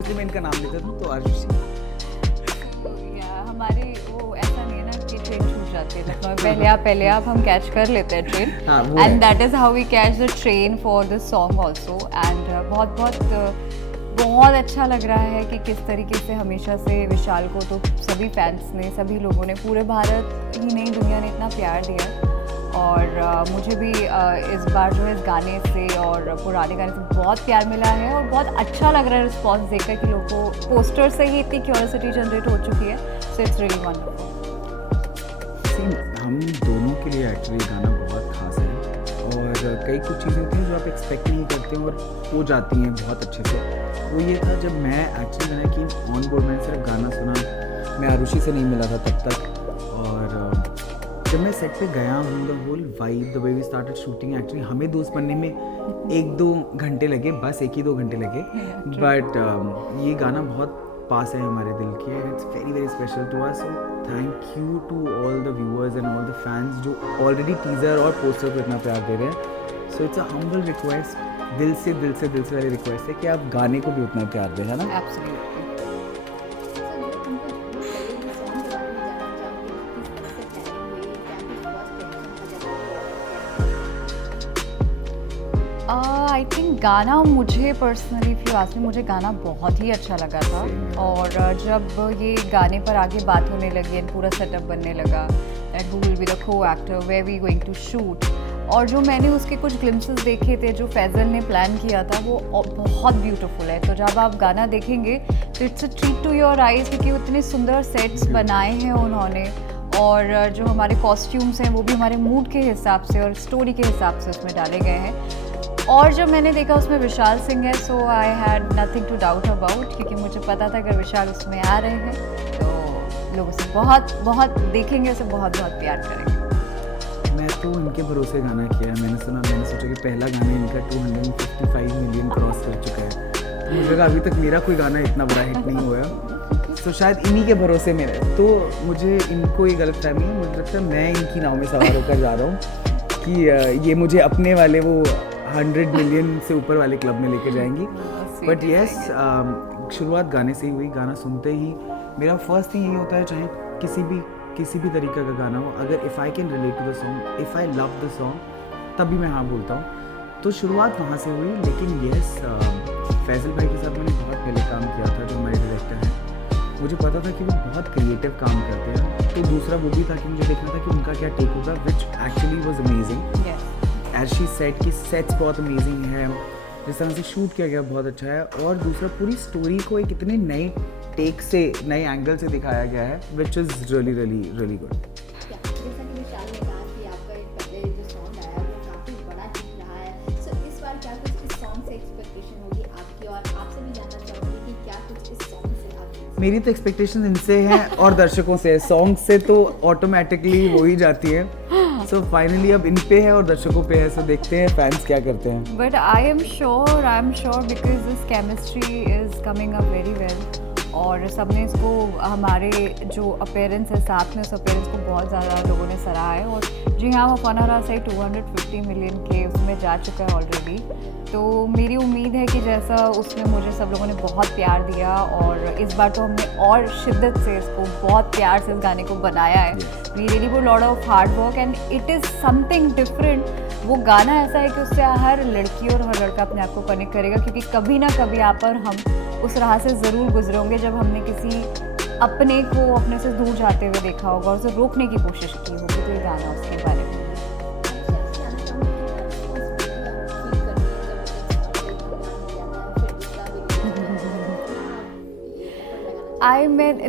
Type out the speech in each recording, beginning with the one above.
इसलिए मैं इनका नाम लेता था तो आरुषि। या हमारी वो ऐसा नहीं है ना कि ट्रेन छूट जाती है लखनऊ में। पहले आप हम कैच कर लेते हैं ट्रेन हाँ, वो एंड है। That is how we catch the train for this song also. And बहुत अच्छा लग रहा है कि किस तरीके से हमेशा से विशाल को तो सभी फैंस ने, सभी लोगों ने, पूरे भारत ही नहीं दुनिया ने इतना प्यार दिया। और मुझे भी इस बार जो है इस गाने से और पुराने गाने से बहुत प्यार मिला है और बहुत अच्छा लग रहा है रिस्पॉन्स देखकर कि लोगों को पोस्टर से ही इतनी क्यूरियोसिटी जनरेट हो चुकी है। So it's really wonderful. हम दोनों के लिए एक्चुअली गाना बहुत खास है और कई कुछ चीज़ें होती हैं जो आप एक्सपेक्ट नहीं करते हैं और हो जाती हैं बहुत अच्छे से। वो ये था जब मैं एक्चुअली मैंने कि ऑन बोर्ड मैंने सिर्फ गाना सुना, मैं आरुषि से नहीं मिला था तब तक। और जब मैं सेट पे गया हूँ the whole vibe the way we started shooting, actually हमें दोस्त बनने में 1-2 घंटे लगे, बस 1 ही 2 घंटे लगे। बट ये गाना बहुत पास है हमारे दिल के and it's very very special to us. So thank you to all the viewers and all the fans जो ऑलरेडी टीजर और पोस्टर को इतना प्यार दे रहे हैं। So it's a humble request, दिल से वाली रिक्वेस्ट है कि आप गाने को भी उतना प्यार दें, है ना? एब्सोल्युटली। आई थिंक गाना मुझे personally if you ask me, मुझे गाना बहुत ही अच्छा लगा था। और जब ये गाने पर आगे बात होने लगी एंड पूरा सेटअप बनने लगा that who will be the co actor, where we going to shoot, और जो मैंने उसके कुछ ग्लिम्सेस देखे थे जो फैजल ने प्लान किया था वो बहुत ब्यूटीफुल है। तो जब आप गाना देखेंगे तो it's a treat to your eyes क्योंकि उतने सुंदर सेट्स बनाए हैं उन्होंने। और जो हमारे कॉस्ट्यूम्स हैं वो भी हमारे मूड के हिसाब से और स्टोरी के हिसाब से उसमें डाले गए हैं। और जब मैंने देखा उसमें विशाल सिंह है so I had nothing to doubt about, क्योंकि मुझे पता था अगर विशाल उसमें आ रहे हैं तो लोग उसे बहुत देखेंगे, उसे बहुत प्यार करेंगे। मैं तो इनके भरोसे गाना किया, मैंने सोचा कि पहला गाना इनका 255 मिलियन क्रॉस कर चुका है, तो मुझे लगा अभी तक मेरा कोई गाना इतना बड़ा हिट नहीं हुआ, तो शायद इन्हीं के भरोसे में रहे। तो मुझे इनको ये गलत फहमी है, मुझे लगता है मैं इनकी नाव में सवार होकर जा रहा हूँ कि ये मुझे अपने वाले वो 100 मिलियन से ऊपर वाले क्लब में लेके जाएंगी। बट येस, शुरुआत गाने से ही हुई। गाना सुनते ही मेरा फर्स्ट थिंग यही होता है, चाहे किसी भी तरीके का गाना हो, अगर if I can relate to the song, if I love the song, तभी मैं हाँ बोलता हूँ। तो शुरुआत वहाँ से हुई। लेकिन येस, फैजल भाई के साथ मैंने बहुत पहले काम किया था, जो हमारे डायरेक्टर हैं। मुझे पता था कि वो बहुत क्रिएटिव काम करते हैं, तो दूसरा वो भी था कि मुझे देखना था कि उनका क्या टेक होगा, which actually was amazing. As she set की सेट्स बहुत अमेजिंग है, जिस तरह से शूट किया गया बहुत अच्छा है। और दूसरा पूरी स्टोरी को एक इतने नए टेक से, नए एंगल से दिखाया गया है, विच इज़ रियली गुड। जैसा कि विशाल ने कहा कि आपका एक पहले जो सॉन्ग आया वो काफ़ी बड़ा हिट रहा है। सो इस बार क्या कुछ इस सॉन्ग से एक्सपेक्टेशन होगी आपकी, और आपसे भी जानना चाहूँगी कि क्या कुछ इस सॉन्ग से आपकी? मेरी तो एक्सपेक्टेशन इनसे हैं और दर्शकों से। सॉन्ग से तो ऑटोमेटिकली हो ही जाती है, सो फाइनली अब इन पे है और दर्शकों पे है। सो देखते हैं फैंस क्या करते हैं। But I am sure because this chemistry is coming up very well. और सबने इसको, हमारे जो अपेयरेंस है साथ में, उस अपेयरेंस को बहुत ज़्यादा लोगों ने सराहा है। और जी हाँ, वो फनारा से 250 मिलियन के उसमें जा चुका है ऑलरेडी। तो मेरी उम्मीद है कि जैसा उसमें मुझे सब लोगों ने बहुत प्यार दिया, और इस बार तो हमने और शिद्दत से इसको बहुत प्यार से इस गाने को बनाया है। We really put lot of hard work and it is something different. वो गाना ऐसा है कि उससे हर लड़की और हर लड़का अपने आप को कनेक्ट करेगा, क्योंकि कभी ना कभी आप और हम उस राह से ज़रूर गुजरे होंगे जब हमने किसी अपने को अपने से दूर जाते हुए देखा होगा और उसे रोकने की कोशिश की होगी। तो ये गाना उसके बारे में।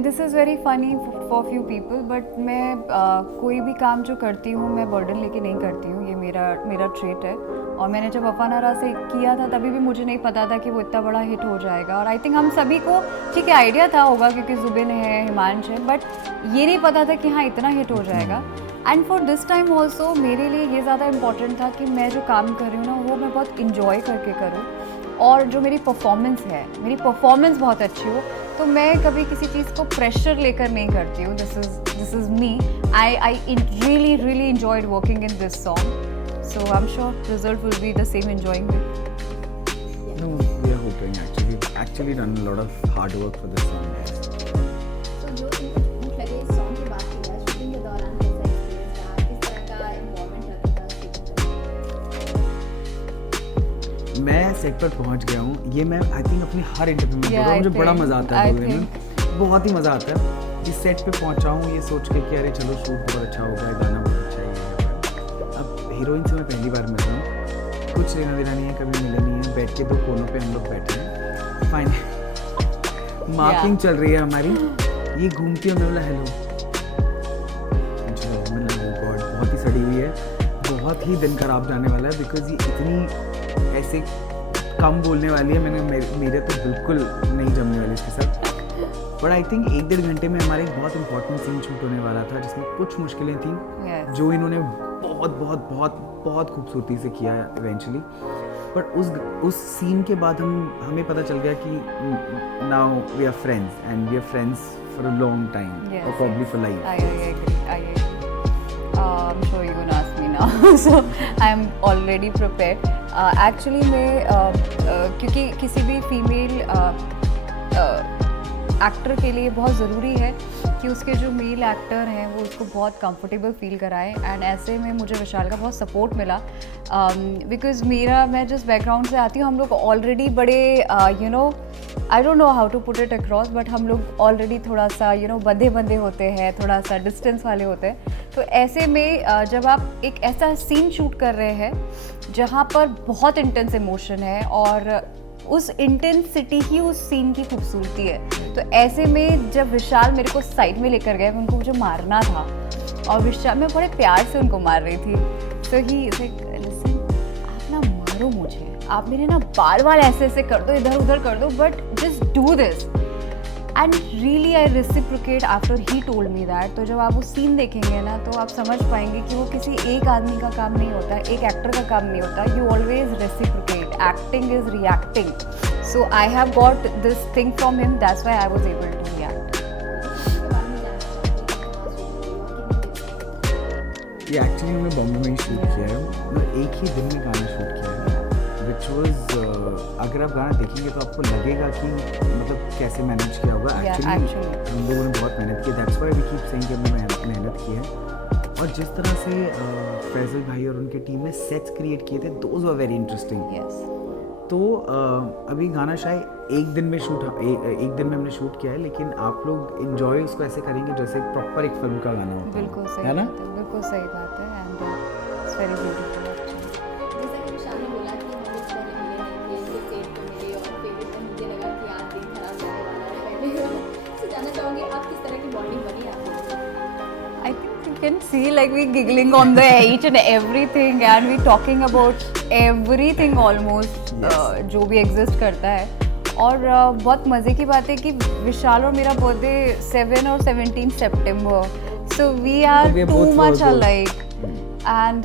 This is very funny for few people, but मैं कोई भी काम जो करती हूँ मैं बर्डन लेके नहीं करती हूँ, ये मेरा ट्रेट है। और मैंने जब अफानारा से किया था तभी भी मुझे नहीं पता था कि वो इतना बड़ा हिट हो जाएगा। और आई थिंक हम सभी को ठीक है आइडिया था होगा, क्योंकि जुबिन है, हिमांश है, बट ये नहीं पता था कि हाँ इतना हिट हो जाएगा। And for this time also मेरे लिए ये ज़्यादा इम्पॉर्टेंट था कि मैं जो काम कर रही हूँ ना वो मैं बहुत इंजॉय करके करूँ, और जो मेरी परफॉर्मेंस बहुत अच्छी हो। तो मैं कभी किसी चीज़ को प्रेशर लेकर नहीं करती हूँ। This is me. I really enjoyed working in this song, so I'm sure result will be the same, enjoying it. No, we are hoping actually. actually done a lot of hard work for this song. तो जो तुमको झूठ लगे इस song की बात की जाए, शूटिंग के दौरान कैसा एक्सपीरियंस रहा, किस तरह का इन्वॉल्वमेंट रहता था शूटिंग करने? मैं सेट पर पहुंच गया हूँ, ये मैं आई थिंक अपनी हर इंटरव्यू में बोल रहा हूँ, I मुझे बड़ा think- मज़ा आता है I बोलने में, बहुत ही मज़ा आता है कि सेट पे पहुंचा हूँ ये सोच के कि अरे चलो शूट बहुत अच्छा होगा, गाना बहुत अच्छा है ये है। अब हीरोइन से मैं पहली बार मिल रहा हूँ, कुछ लेना देना नहीं है, कभी मिले नहीं है, बैठ के दो कोनों पे हम लोग बैठे हैं, फाइन मार्किंग चल रही है हमारी, ये घूमती है, मैंने बोला हेलो, गॉड बहुत ही सड़ी हुई है, बहुत ही दिन खराब जाने वाला है बिकॉज ये इतनी ऐसे कम बोलने वाली है, मेरे तो बिल्कुल नहीं जमने वाली इसके साथ। बट आई थिंक 1-1.5 घंटे में हमारे एक बहुत इंपॉर्टेंट सीन शूट होने वाला था जिसमें कुछ मुश्किलें थी Yes. जो इन्होंने बहुत बहुत बहुत बहुत खूबसूरती से किया इवेंचुअली। बट उस सीन के बाद हमें पता चल गया कि now we are friends and we are friends for a long time Yes, और probably yes. For life. I agree. I'm sure you're gonna ask me now, so I'm already prepared. Actually, मैं क्योंकि किसी भी female actor के लिए बहुत ज़रूरी है कि उसके जो मेल एक्टर हैं वो उसको बहुत कंफर्टेबल फील कराएं, एंड ऐसे में मुझे विशाल का बहुत सपोर्ट मिला बिकॉज मैं जिस बैकग्राउंड से आती हूँ, हम लोग ऑलरेडी बड़े I don't know how to put it across, but हम लोग ऑलरेडी थोड़ा सा बंधे होते हैं, थोड़ा सा डिस्टेंस वाले होते हैं। तो ऐसे में जब आप एक ऐसा सीन शूट कर रहे हैं जहाँ पर बहुत इंटेंस इमोशन है और उस इंटेंसिटी ही उस सीन की खूबसूरती है, तो ऐसे में जब विशाल मेरे को साइड में लेकर गए, उनको मुझे मारना था और विशाल, मैं बड़े प्यार से उनको मार रही थी, तो ही लिसन, आप ना मारो मुझे, आप मेरे ना बाल ऐसे ऐसे कर दो, इधर उधर कर दो, but just do this and really I reciprocate after he told me that. तो जब आप वो सीन देखेंगे ना तो आप समझ पाएंगे कि वो किसी एक आदमी का काम नहीं होता, एक एक्टर का काम नहीं होता, you always reciprocate, acting is reacting, so I have got this thing from him, that's why I was able to react. इसके बारे में जानना चाहूँगी कि कहाँ शूटिंग हुई और कितनी देर में? ये एक्चुअली हमने बॉम्बे में ही शूट किया है, मतलब एक ही दिन में गाना शूट किया है, विच वॉज अगर आप गाना देखेंगे तो आपको लगेगा कि मतलब कैसे मैनेज किया होगा। एक्चुअली हम लोगों ने बहुत मेहनत की, that's why we keep saying कि हमने मेहनत की है। और जिस तरह से फैजल भाई और उनकी टीम ने सेट्स क्रिएट किए थे, those were very interesting. Yes, तो अभी गाना शायद एक दिन में एक दिन में हमने शूट किया है, लेकिन आप लोग इन्जॉय उसको ऐसे करेंगे जैसे प्रॉपर एक फिल्म का गाना होता है। बिल्कुल सही है ना? बात है, बिल्कुल सही बात है, एंड इट्स वेरी ब्यूटीफुल। जैसा कि विशाल ने बोला कि हम लोग पहले मिले नहीं थे, ये सेट पे मिले और फिर तो मुझे लगा कि आज दिन खराब जाने वाला है पहले। तो जानना चाहूँगी आप किस तरह की बॉन्डिंग बनी आप लोगों की? I think you can see like we giggling on the each and everything and we talking about everything almost जो भी exist करता है। और बहुत मज़े की बात है कि विशाल और मेरा बर्थडे 7 और 17 सितंबर, so we are We are too both much Virgos. alike and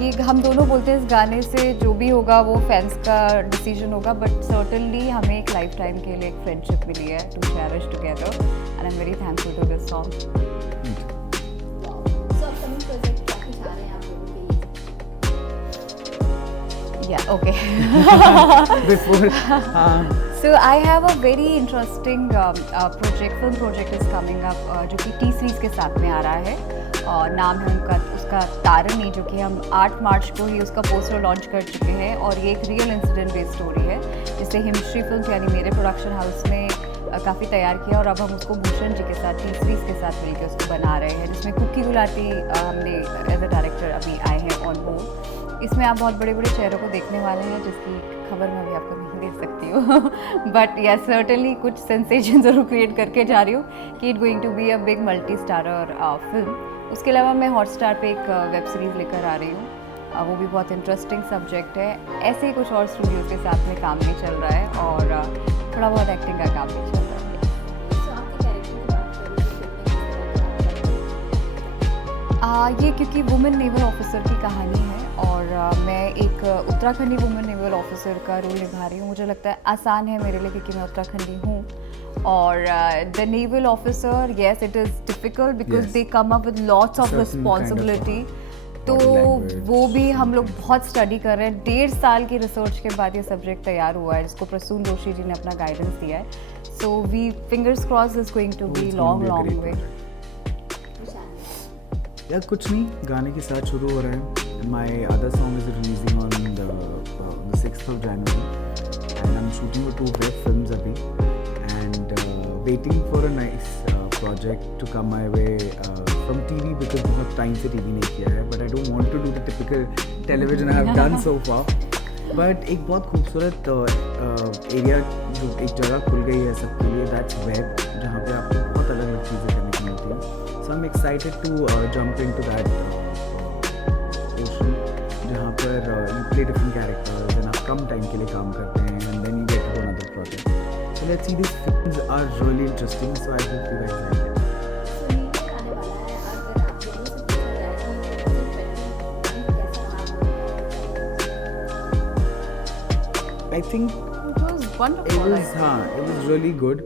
ये हम दोनों बोलते हैं इस गाने से जो भी होगा वो फैंस का डिसीजन होगा, बट सर्टनली हमें एक लाइफ टाइम के लिए एक फ्रेंडशिप मिली है to cherish together and I am very thankful to this song. So upcoming project क्या कुछ आ रहे हैं आप लोगों के? या okay Before, So I have a very interesting film project is coming up जो कि टी सीरीज़ के साथ में आ रहा है, और नाम है उसका तारनी, जो कि हम 8 मार्च को ही उसका पोस्टर लॉन्च कर चुके हैं, और ये एक रियल इंसिडेंट बेस्ड स्टोरी है जिसे हिमश्री फिल्म्स यानी मेरे प्रोडक्शन हाउस ने काफ़ी तैयार किया, और अब हम उसको भूषण जी के साथ टी सीरीज़ के साथ मिलकर उसको बना रहे हैं, जिसमें कुकी गुलाटी हमने एज अ डायरेक्टर अभी आए हैं ऑन बोर्ड। इसमें आप बहुत बड़े बड़े चेहरों को देखने वाले हैं जिसकी खबर मैं अभी आपको नहीं दे सकती हूँ, बट यस सर्टनली कुछ सेंसेशन ज़रूर क्रिएट करके जा रही हूँ कि it going to be a big multi starrer film. उसके अलावा मैं हॉटस्टार पे एक वेब सीरीज़ लेकर आ रही हूँ, वो भी बहुत इंटरेस्टिंग सब्जेक्ट है। ऐसे ही कुछ और स्टूडियोज़ के साथ में काम भी चल रहा है, और थोड़ा बहुत एक्टिंग का काम भी चल रहा है। सो आपके कैरेक्टर की बात करें तो फिल्म में किस तरह का ये क्योंकि वुमेन नेवल ऑफिसर की कहानी है, और मैं एक उत्तराखंडी वुमेन नेवल ऑफिसर का रोल निभा रही हूँ। मुझे लगता है आसान है मेरे लिए क्योंकि मैं उत्तराखंडी हूँ, और the naval officer, yes it is difficult because Yes. They come up with lots of Certain kind of, responsibility. तो body language. वो भी हम लोग बहुत स्टडी कर रहे हैं. 1.5 साल की रिसर्च के बाद ये सब्जेक्ट तैयार हुआ है, जिसको प्रसून जोशी जी ने अपना गाइडेंस दिया है. So we fingers cross is going to be It's gonna long be a long great way. project. Vishal यार कुछ नहीं, गाने के साथ शुरू हो रहा है. My other song is releasing on the 6th of January and I'm shooting for 2 web films अभी and waiting for a nice project to come my way from TV because बहुत टाइम से TV नहीं किया है, but I don't want to do the typical television I have done so far. But एक बहुत खूबसूरत area जो एक जगह खुल गई है सबके लिए, दैट्स वेब, जहाँ पे आपको बहुत अलग अलग चीज़ें करने को मिलती हैं. So I am excited to jump into that ocean, जहाँ पर you play different characters and आप कम टाइम के लिए काम करते हैं and then you get to another project. So let's see, this films are really interesting, so I hope you guys like it. Sunil आने वाला है. अगर आप दोनों से पूछा जाए कि कैसा रहा, I think It was wonderful. it was really good.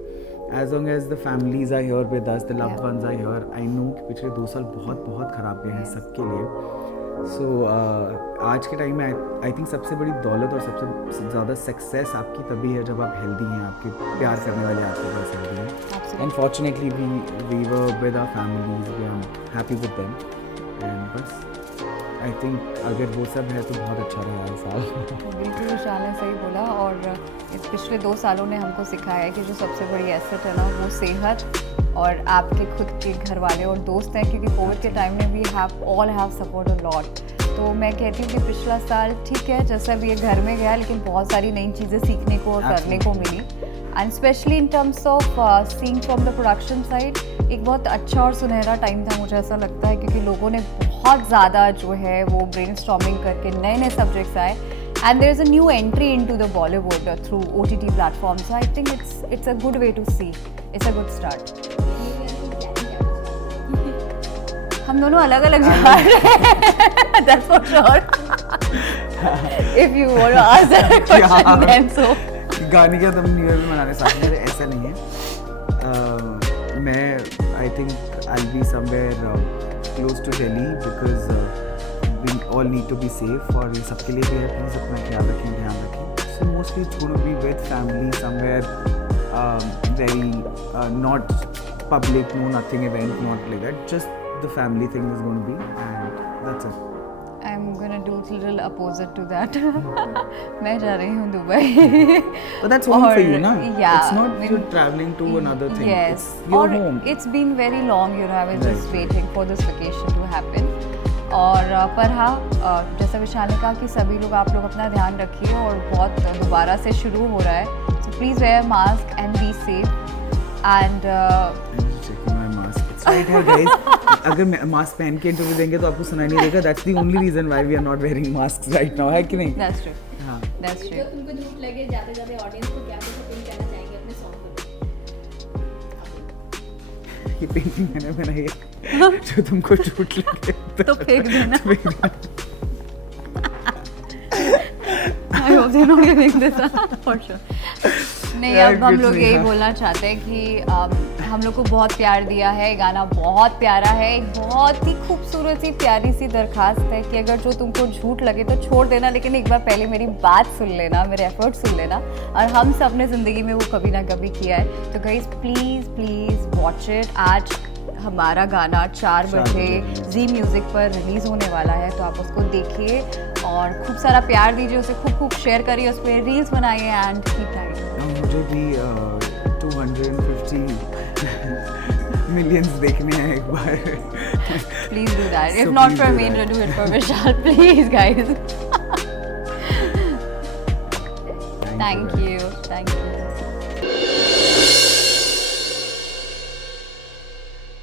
As long as the families are here with us, the loved Yeah. ones are here. I know कि पिछले 2 साल बहुत खराब गए हैं सबके लिए. So आज के टाइम में आई थिंक सबसे बड़ी दौलत और सबसे ज़्यादा सक्सेस आपकी तभी है जब आप हेल्दी हैं, आपके प्यार करने वाले आपके पास हेल्दी हैं. Absolutely. And fortunately we were with our families, we are happy with them. And बस आई थिंक अगर वो सब है तो बहुत अच्छा रहा है साल. बिल्कुल विशाल ने सही बोला. और इस पिछले 2 सालों ने हमको सिखाया है कि जो सबसे बड़ी एसेट है ना, वो सेहत और आपके खुद के घर वाले और दोस्त हैं, क्योंकि कोविड के टाइम में we all have support a lot. तो मैं कहती हूँ कि पिछला साल ठीक है, जैसा भी ये घर में गया, लेकिन बहुत सारी नई चीज़ें सीखने को और करने को मिली. And specially in terms of seeing from the production side, एक बहुत अच्छा और सुनहरा टाइम था, मुझे ऐसा लगता है, क्योंकि लोगों ने बहुत ज़्यादा जो है वो ब्रेनस्टॉर्मिंग करके नए सब्जेक्ट्स आए. And there is a new entry into the Bollywood through OTT platforms. So I think it's a good way to see. It's a good start. हम दोनों अलग-अलग जा रहे हैं. That's for sure. If you want to ask that question, then so. गाने का तुम new year भी मनाने साथ में, ऐसा नहीं है. मैं I think I be somewhere close to Delhi because we all need to be safe और ये सबके लिए भी है. प्लीज़ अपना ख्याल रखें, ध्यान रखें. So mostly it's going to be with family somewhere very not public, no nothing event, not like that. Just the family thing is going to be and that's it. I'm gonna do a little opposite to that. मैं जा रही हूँ Dubai. But that's home for you, na? Yeah. It's not you're traveling to another thing. Yes. It's your और home. It's been very long, you know. I was just Right. waiting for this vacation to happen. और पर हाँ, जैसा विशाल ने कहा कि सभी लोग, आप लोग अपना ध्यान रखिए, और बहुत दोबारा से शुरू हो रहा है. So please wear mask and be safe. And I'm just checking my mask. It's right here, guys. अगर मास्क पहन के इंटरव्यू देंगे तो आपको सुनाई नहीं देगा. That's the only reason why we are not wearing masks right now, है कि नहीं? That's true. हाँ. दैट्स जो ट्रू. तुमको झूठ लगे, जाते जाते ऑडियंस को क्या कुछ अपील करना चाहेंगे अपने सॉन्ग को? ये पेंटिंग मैंने बनाई है. जो तुमको झूठ लगे तो फेंक देना. तो फेंक देना. I hope they're not giving this up for sure. नहीं, यार, अब हम कुछ लोग नहीं यही था. बोलना चाहते हैं कि हम लोग को बहुत प्यार दिया है. गाना बहुत प्यारा है. एक बहुत ही खूबसूरत सी प्यारी सी दरखास्त है कि अगर जो तुमको झूठ लगे तो छोड़ देना, लेकिन एक बार पहले मेरी बात सुन लेना, मेरे एफर्ट सुन लेना. और हम सब ने ज़िंदगी में वो कभी ना कभी किया है. तो गाइस प्लीज़ वॉच इट. आज हमारा गाना 4 बजे जी म्यूज़िक पर रिलीज़ होने वाला है, तो आप उसको देखिए और खूब सारा प्यार दीजिए, उसे खूब शेयर करिए, उस पर रील्स बनाइए एंड कीप टाइम. मुझे भी 250 मिलियंस देखने हैं एक बार. Please do that. If So not please for do me, that. do it for Vishal. Please, guys. Thank Thank you. Thank you.